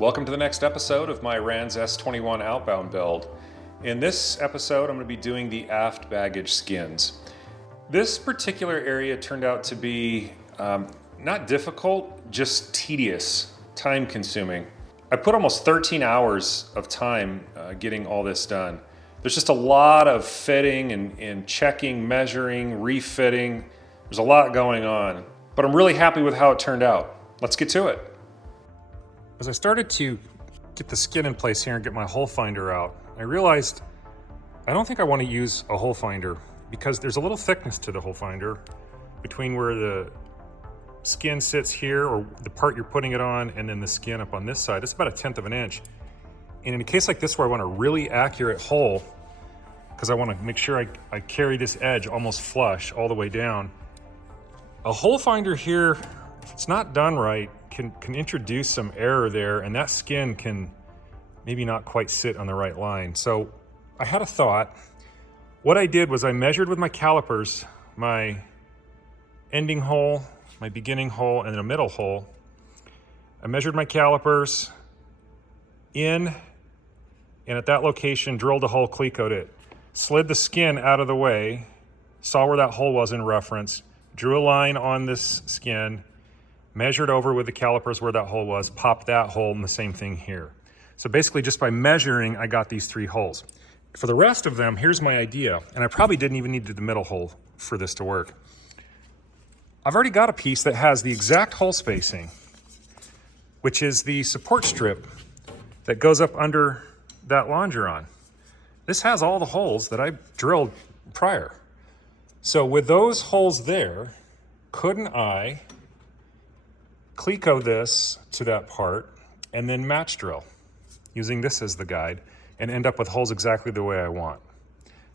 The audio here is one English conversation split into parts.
Welcome to the next episode of my Rans S-21 Outbound build. In this episode, I'm going to be doing the Aft Baggage skins. This particular area turned out to be not difficult, just tedious, time-consuming. I put almost 13 hours of time getting all this done. There's just a lot of fitting and checking, measuring, refitting. There's a lot going on, but I'm really happy with how it turned out. Let's get to it. As I started to get the skin in place here and get my hole finder out, I realized I don't think I want to use a hole finder because there's a little thickness to the hole finder between where the skin sits here, or the part you're putting it on, and then the skin up on this side. It's about 1/10 of an inch. And in a case like this where I want a really accurate hole, because I want to make sure I carry this edge almost flush all the way down, a hole finder here, if it's not done right, can introduce some error there, and that skin can maybe not quite sit on the right line. So I had a thought. What I did was I measured with my calipers my ending hole, my beginning hole, and a middle hole. I measured my calipers in, and at that location drilled a hole, clecoed it, slid the skin out of the way, saw where that hole was in reference, drew a line on this skin, measured over with the calipers where that hole was, popped that hole, and the same thing here. So basically just by measuring, I got these 3 holes. For the rest of them, here's my idea, and I probably didn't even need the middle hole for this to work. I've already got a piece that has the exact hole spacing, which is the support strip that goes up under that longeron. This has all the holes that I drilled prior. So with those holes there, couldn't I cleco this to that part and then match drill using this as the guide and end up with holes exactly the way I want?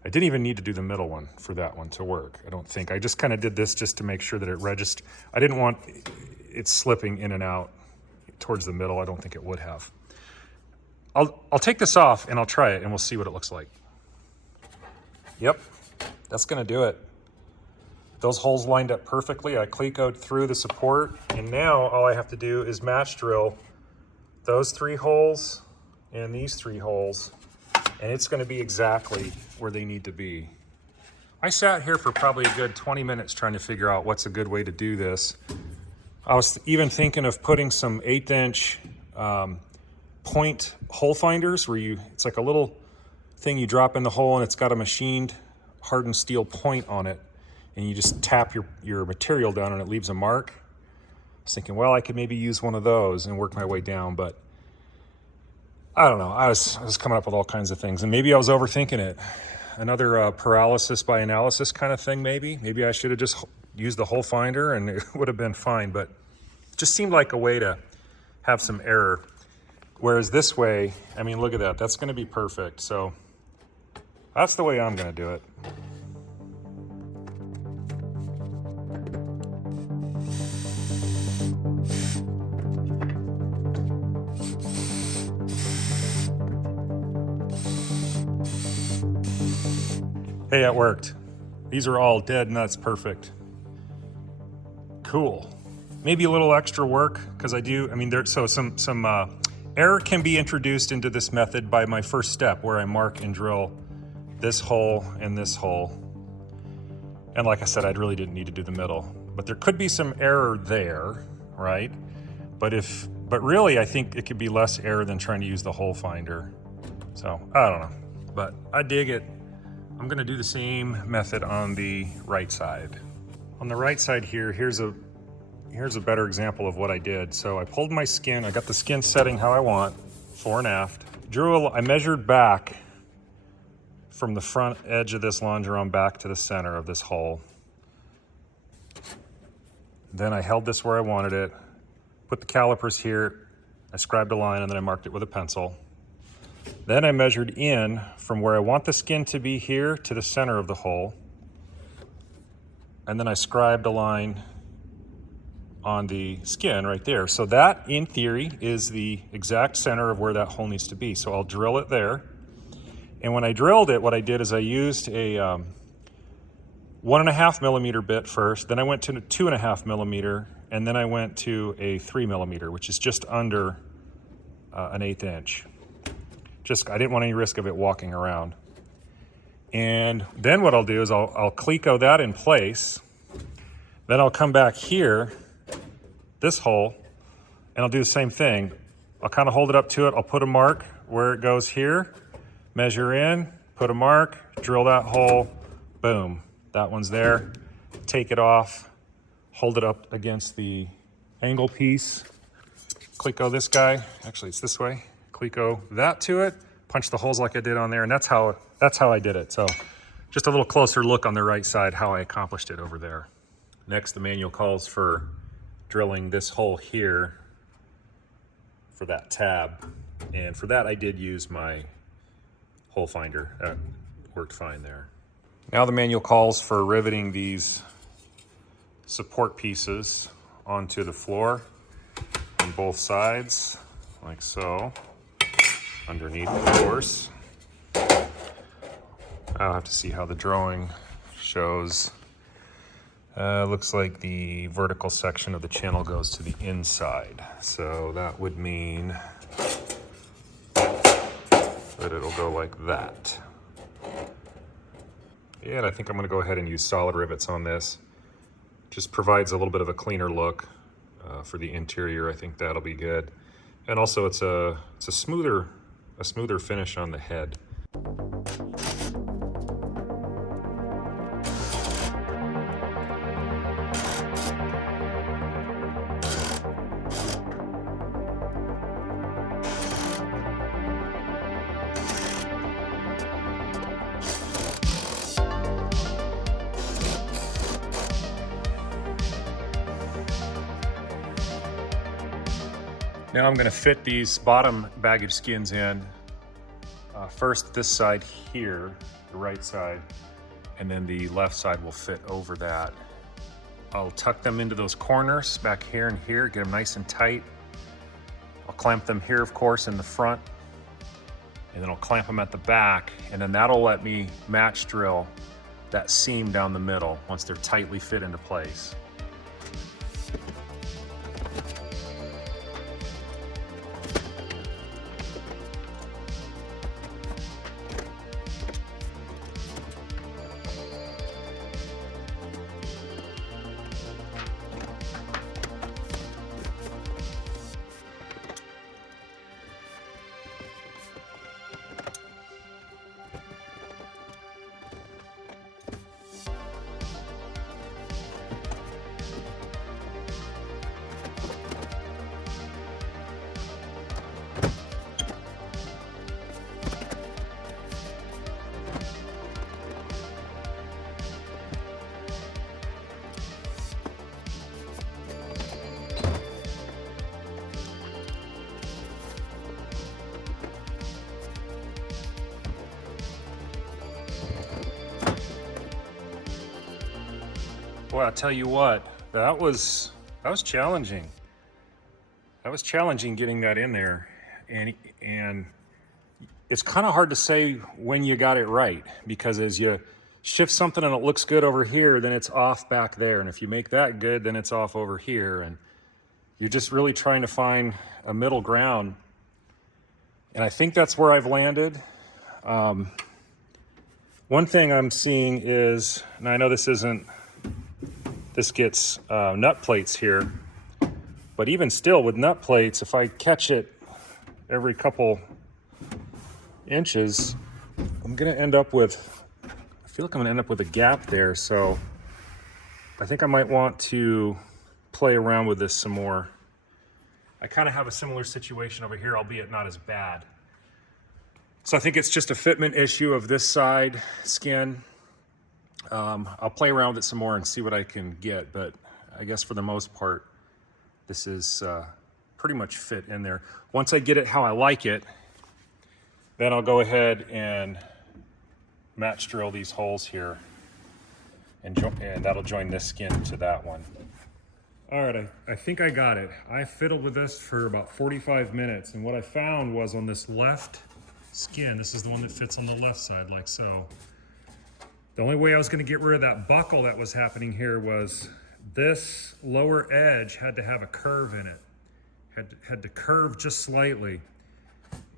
I didn't even need to do the middle one for that one to work, I don't think. I just kind of did this just to make sure that it registered. I didn't want it slipping in and out towards the middle. I don't think it would have. I'll take this off and I'll try it and we'll see what it looks like. Yep, that's gonna do it. Those holes lined up perfectly. I clecoed through the support, and now all I have to do is match drill those 3 holes and these 3 holes, and it's going to be exactly where they need to be. I sat here for probably a good 20 minutes trying to figure out what's a good way to do this. I was even thinking of putting some 1/8 inch point hole finders where it's like a little thing you drop in the hole and it's got a machined hardened steel point on it, and you just tap your material down and it leaves a mark. I was thinking, well, I could maybe use one of those and work my way down, but I don't know. I was coming up with all kinds of things, and maybe I was overthinking it. Another paralysis by analysis kind of thing, maybe. Maybe I should have just used the hole finder and it would have been fine, but it just seemed like a way to have some error. Whereas this way, I mean, look at that. That's going to be perfect. So that's the way I'm going to do it. Hey, it worked. These are all dead nuts perfect. Cool. Maybe a little extra work because some error can be introduced into this method by my first step where I mark and drill this hole and this hole. And like I said, I really didn't need to do the middle, but there could be some error there, right? But really I think it could be less error than trying to use the hole finder. So I don't know, but I dig it. I'm gonna do the same method on the right side. On the right side here, here's a better example of what I did. So I pulled my skin, I got the skin setting how I want, fore and aft. I measured back from the front edge of this longeron back to the center of this hole. Then I held this where I wanted it, put the calipers here, I scribed a line, and then I marked it with a pencil. Then I measured in from where I want the skin to be here to the center of the hole. And then I scribed a line on the skin right there. So that, in theory, is the exact center of where that hole needs to be. So I'll drill it there. And when I drilled it, what I did is I used a 1.5 millimeter bit first, then I went to a 2.5 millimeter, and then I went to a 3 millimeter, which is just under 1/8 inch. Just, I didn't want any risk of it walking around. And then what I'll do is I'll cleco that in place. Then I'll come back here, this hole, and I'll do the same thing. I'll kind of hold it up to it. I'll put a mark where it goes here, measure in, put a mark, drill that hole, boom. That one's there. Take it off, hold it up against the angle piece, cleco this guy, actually it's this way, cleco that to it, punch the holes like I did on there, and that's how I did it. So just a little closer look on the right side how I accomplished it over there. Next, the manual calls for drilling this hole here for that tab, and for that I did use my hole finder. That worked fine there. Now the manual calls for riveting these support pieces onto the floor on both sides, like so, underneath of course. I'll have to see how the drawing shows. Looks like the vertical section of the channel goes to the inside, so that would mean that it'll go like that. And I think I'm going to go ahead and use solid rivets on this. Just provides a little bit of a cleaner look for the interior. I think that'll be good, and also it's a smoother finish on the head. Now I'm going to fit these bottom baggage skins in. First this side here, the right side, and then the left side will fit over that. I'll tuck them into those corners back here and here, get them nice and tight. I'll clamp them here, of course, in the front, and then I'll clamp them at the back, and then that'll let me match drill that seam down the middle once they're tightly fit into place. Boy, I'll tell you what, that was challenging. That was challenging getting that in there, and it's kind of hard to say when you got it right, because as you shift something and it looks good over here, then it's off back there, and if you make that good, then it's off over here, and you're just really trying to find a middle ground. And I think that's where I've landed. One thing I'm seeing is, and I know this gets nut plates here, but even still with nut plates, if I catch it every couple inches, I'm gonna end up with, I feel like I'm gonna end up with a gap there. So I think I might want to play around with this some more. I kind of have a similar situation over here, albeit not as bad. So I think it's just a fitment issue of this side skin. I'll play around with it some more and see what I can get, but I guess for the most part, this is pretty much fit in there. Once I get it how I like it, then I'll go ahead and match drill these holes here, and that'll join this skin to that one. All right, I think I got it. I fiddled with this for about 45 minutes, and what I found was on this left skin, this is the one that fits on the left side like so. The only way I was going to get rid of that buckle that was happening here was this lower edge had to have a curve in it. Had to curve just slightly.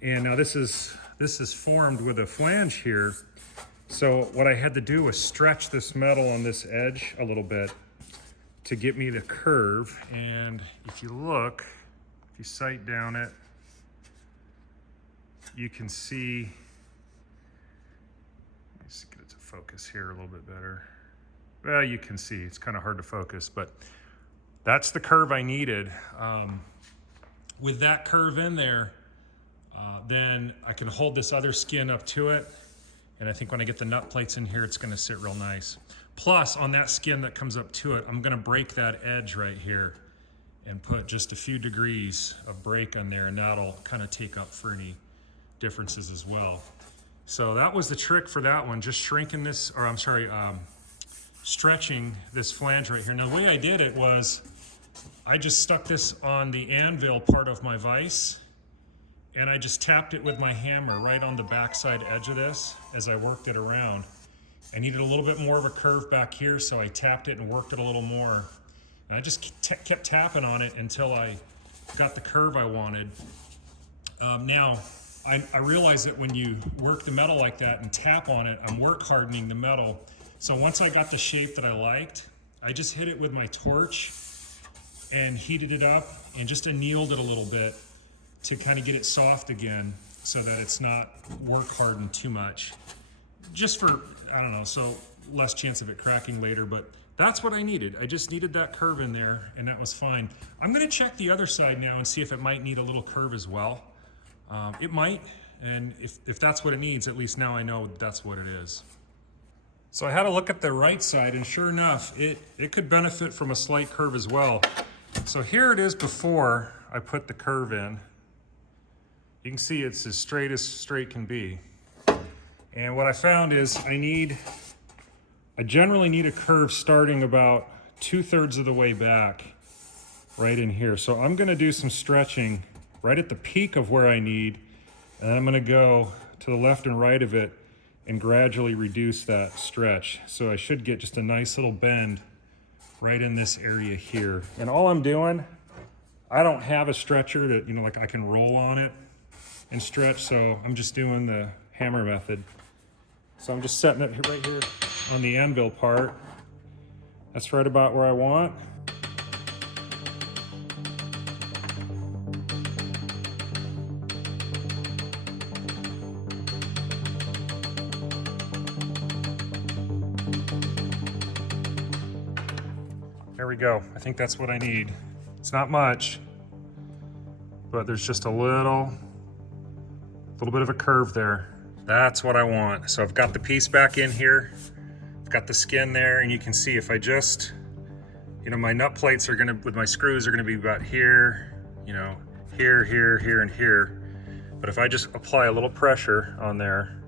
And now this is formed with a flange here. So what I had to do was stretch this metal on this edge a little bit to get me the curve. And if you look, if you sight down it, you can see, let's get it to focus here a little bit better. Well, you can see, it's kind of hard to focus, but that's the curve I needed. With that curve in there, then I can hold this other skin up to it. And I think when I get the nut plates in here, it's gonna sit real nice. Plus, on that skin that comes up to it, I'm gonna break that edge right here and put just a few degrees of break on there, and that'll kind of take up for any differences as well. So that was the trick for that one, just shrinking this, or I'm sorry, stretching this flange right here. Now the way I did it was, I just stuck this on the anvil part of my vise, and I just tapped it with my hammer right on the backside edge of this as I worked it around. I needed a little bit more of a curve back here, so I tapped it and worked it a little more. And I just kept tapping on it until I got the curve I wanted. Now, I realize that when you work the metal like that and tap on it, I'm work hardening the metal. So once I got the shape that I liked, I just hit it with my torch and heated it up and just annealed it a little bit to kind of get it soft again so that it's not work hardened too much. Just for, I don't know, so less chance of it cracking later, but that's what I needed. I just needed that curve in there, and that was fine. I'm gonna check the other side now and see if it might need a little curve as well. It might, and if that's what it needs, at least now I know that's what it is. So I had a look at the right side, and sure enough, it could benefit from a slight curve as well. So here it is before I put the curve in. You can see it's as straight can be. And what I found is I generally need a curve starting about 2/3 of the way back, right in here. So I'm gonna do some stretching right at the peak of where I need, and I'm gonna go to the left and right of it and gradually reduce that stretch. So I should get just a nice little bend right in this area here. And all I'm doing, I don't have a stretcher that, like I can roll on it and stretch, so I'm just doing the hammer method. So I'm just setting it right here on the anvil part. That's right about where I want. There we go. I think that's what I need. It's not much, but there's just a little bit of a curve there. That's what I want. So I've got the piece back in here. I've got the skin there, and you can see if I just, my nut plates are with my screws are gonna be about here, here, here, here, and here. But if I just apply a little pressure on there,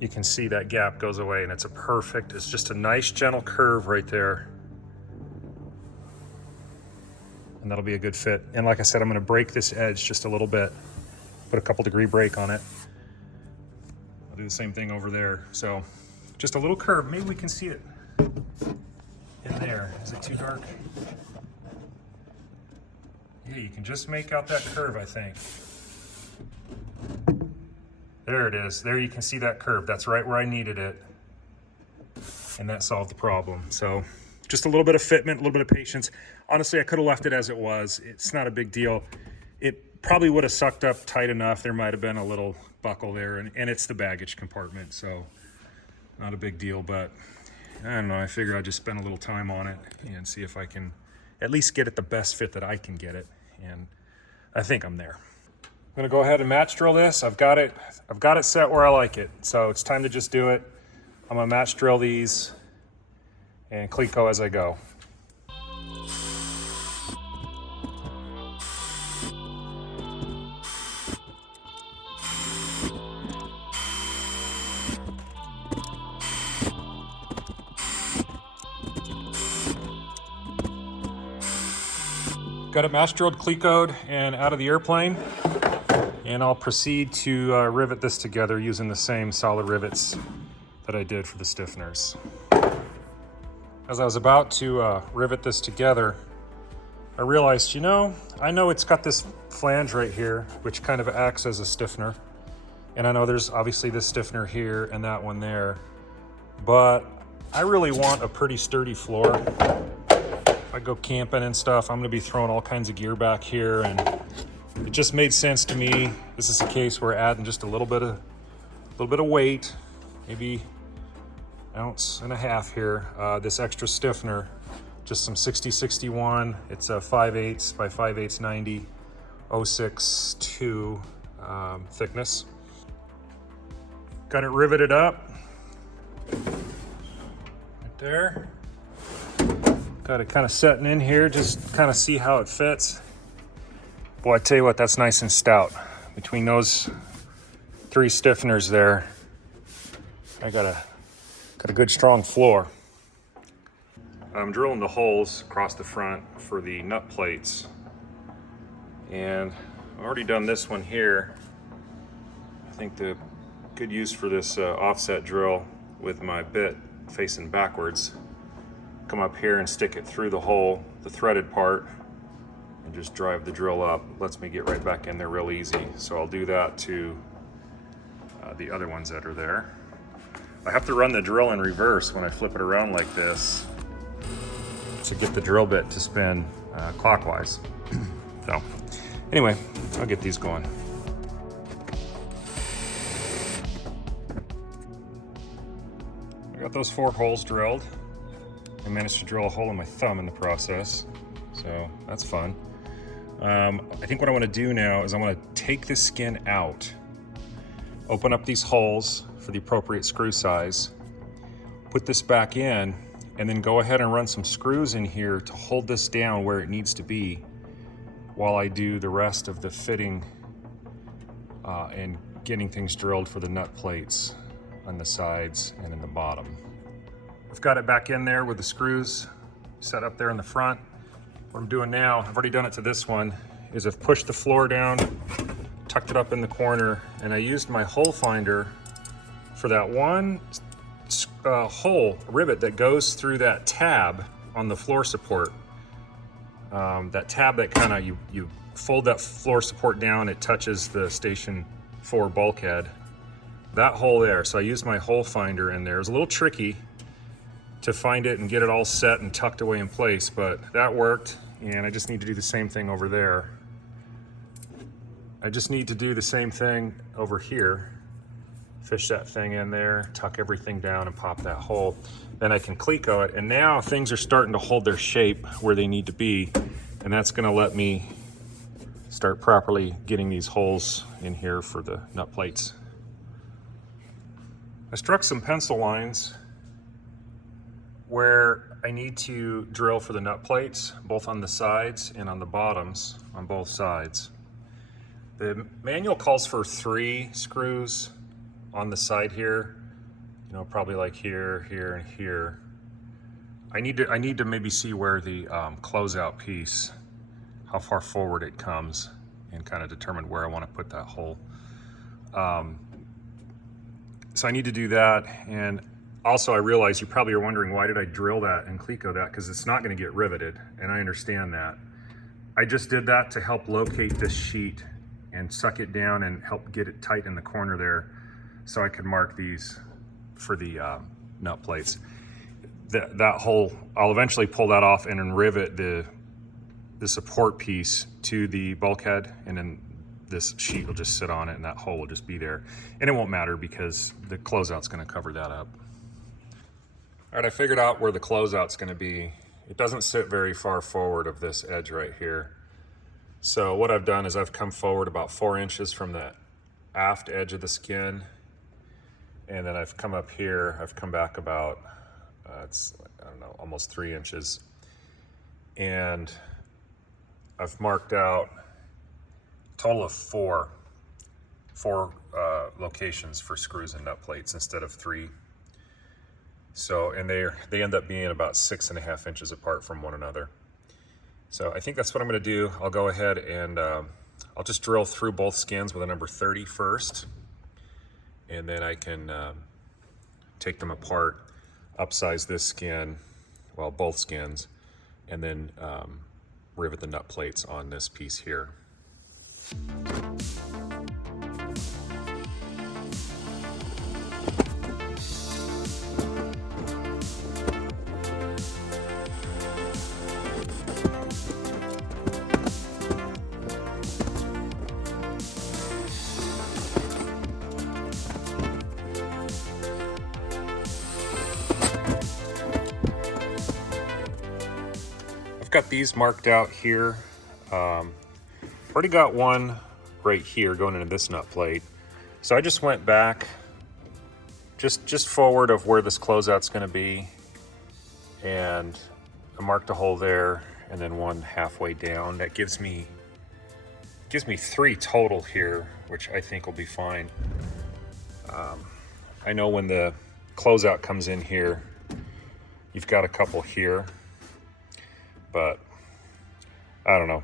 you can see that gap goes away, and it's just a nice gentle curve right there. And that'll be a good fit. And like I said, I'm gonna break this edge just a little bit, put a couple degree break on it. I'll do the same thing over there. So just a little curve. Maybe we can see it in there. Is it too dark? Yeah, you can just make out that curve, I think. There it is. There you can see that curve. That's right where I needed it. And that solved the problem. So just a little bit of fitment, a little bit of patience. Honestly, I could have left it as it was. It's not a big deal. It probably would have sucked up tight enough. There might have been a little buckle there, and it's the baggage compartment, so not a big deal. But I don't know, I figure I'd just spend a little time on it and see if I can at least get it the best fit that I can get it, and I think I'm there. I'm gonna go ahead and match drill this. I've got it set where I like it, so it's time to just do it. I'm gonna match drill these and Cleco as I go. Got it match drilled, Clecoed, and out of the airplane. And I'll proceed to rivet this together using the same solid rivets that I did for the stiffeners. As I was about to rivet this together, I realized, you know, I know it's got this flange right here, which kind of acts as a stiffener. And I know there's obviously this stiffener here and that one there, but I really want a pretty sturdy floor. If I go camping and stuff, I'm gonna be throwing all kinds of gear back here, and it just made sense to me. This is a case where adding just a little bit of weight, maybe 1.5 ounces here, this extra stiffener, just some 6061. It's a 5/8 by 5/8 90 062 thickness. Got it riveted up right there. Got it kind of setting in here, just kind of see how it fits. Boy, I tell you what, that's nice and stout. Between those 3 stiffeners there, I got a good strong floor. I'm drilling the holes across the front for the nut plates, and I've already done this one here. I think the good use for this offset drill with my bit facing backwards. Come up here and stick it through the hole, the threaded part, and just drive the drill up. Lets me get right back in there real easy. So I'll do that to the other ones that are there. I have to run the drill in reverse when I flip it around like this to get the drill bit to spin clockwise. So anyway, I'll get these going. I got those 4 holes drilled. I managed to drill a hole in my thumb in the process, so that's fun. I think what I want to do now is I want to take this skin out, open up these holes for the appropriate screw size, put this back in, and then go ahead and run some screws in here to hold this down where it needs to be while I do the rest of the fitting and getting things drilled for the nut plates on the sides and in the bottom. I've got it back in there with the screws set up there in the front. What I'm doing now, I've already done it to this one, is I've pushed the floor down, tucked it up in the corner, and I used my hole finder for that one hole rivet that goes through that tab on the floor support. That tab that kind of, you fold that floor support down, it touches the station 4 bulkhead. That hole there, so I used my hole finder in there. It was a little tricky to find it and get it all set and tucked away in place, but that worked, and I just need to do the same thing over there. I just need to do the same thing over here. Fish that thing in there, tuck everything down, and pop that hole. Then I can cleco it, and now things are starting to hold their shape where they need to be, and that's gonna let me start properly getting these holes in here for the nut plates. I struck some pencil lines where I need to drill for the nut plates, both on the sides and on the bottoms on both sides. The manual calls for 3 screws on the side here, you know, probably like here, here, and here. I need to maybe see where the closeout piece, how far forward it comes, and kind of determine where I want to put that hole. So I need to do that. And also I realize you probably are wondering, why did I drill that and cleco that? Because it's not going to get riveted, and I understand that. I just did that to help locate this sheet and suck it down and help get it tight in the corner there, so I could mark these for the nut plates. That hole, I'll eventually pull that off and then rivet the support piece to the bulkhead, and then this sheet will just sit on it and that hole will just be there. And it won't matter because the closeout's gonna cover that up. All right, I figured out where the closeout's gonna be. It doesn't sit very far forward of this edge right here. So what I've done is I've come forward about 4 inches from the aft edge of the skin, and then I've come up here, I've come back about, it's, I don't know, almost 3 inches. And I've marked out a total of four locations for screws and nut plates instead of 3. So, and they end up being about 6.5 inches apart from one another. So I think that's what I'm gonna do. I'll go ahead and I'll just drill through both skins with a number 30 first, and then I can take them apart, upsize this skin, well, both skins, and then rivet the nut plates on this piece here. I've got these marked out here. Already got one right here going into this nut plate. So I just went back just forward of where this closeout's going to be, and I marked a hole there and then one halfway down. That gives me 3 total here, which I think will be fine. I know when the closeout comes in here, you've got a couple here, but I don't know.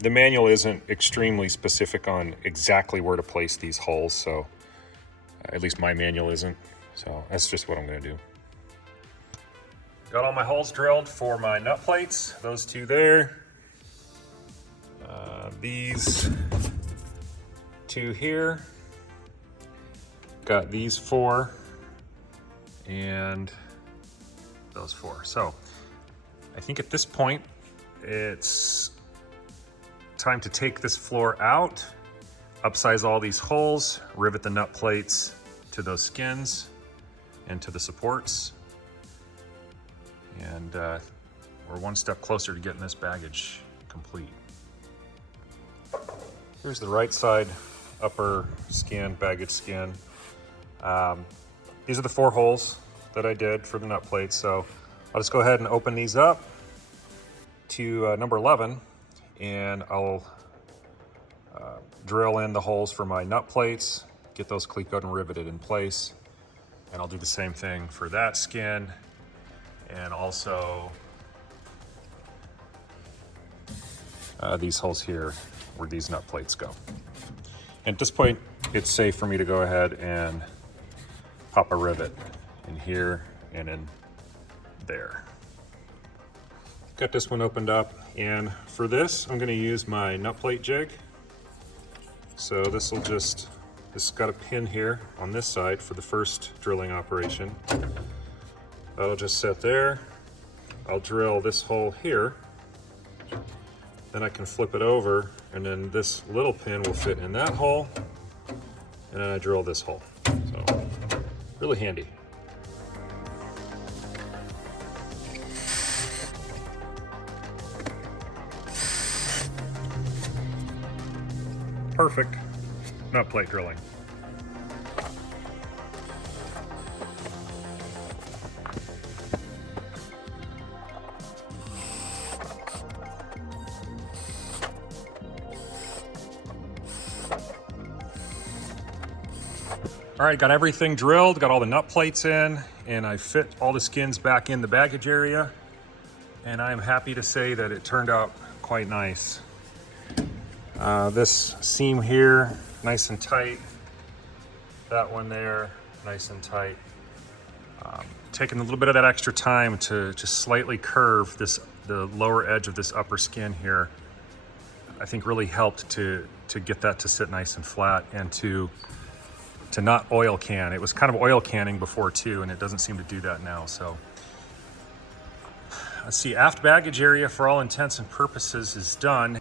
The manual isn't extremely specific on exactly where to place these holes, so at least my manual isn't. So that's just what I'm going to do. Got all my holes drilled for my nut plates. Those 2 there. These 2 here. Got these 4 and those 4. So I think at this point it's time to take this floor out, upsize all these holes, rivet the nut plates to those skins and to the supports, and we're one step closer to getting this baggage complete. Here's the right side upper skin, baggage skin. These are the 4 holes that I did for the nut plates, so I'll just go ahead and open these up to number 11, and I'll drill in the holes for my nut plates, get those cleat-coated and riveted in place, and I'll do the same thing for that skin, and also these holes here where these nut plates go. And at this point, it's safe for me to go ahead and pop a rivet in here and in there. Got this one opened up, and for this, I'm going to use my nut plate jig. So this has got a pin here on this side for the first drilling operation. That'll just sit there. I'll drill this hole here. Then I can flip it over, and then this little pin will fit in that hole, and then I drill this hole. So, really handy. Perfect nut plate drilling. All right, got everything drilled, got all the nut plates in, and I fit all the skins back in the baggage area. And I am happy to say that it turned out quite nice. This seam here, nice and tight. That one there, nice and tight. Taking a little bit of that extra time to just slightly curve the lower edge of this upper skin here, I think really helped to get that to sit nice and flat, and to not oil can. It was kind of oil canning before too, and it doesn't seem to do that now. So let's see, aft baggage area for all intents and purposes is done.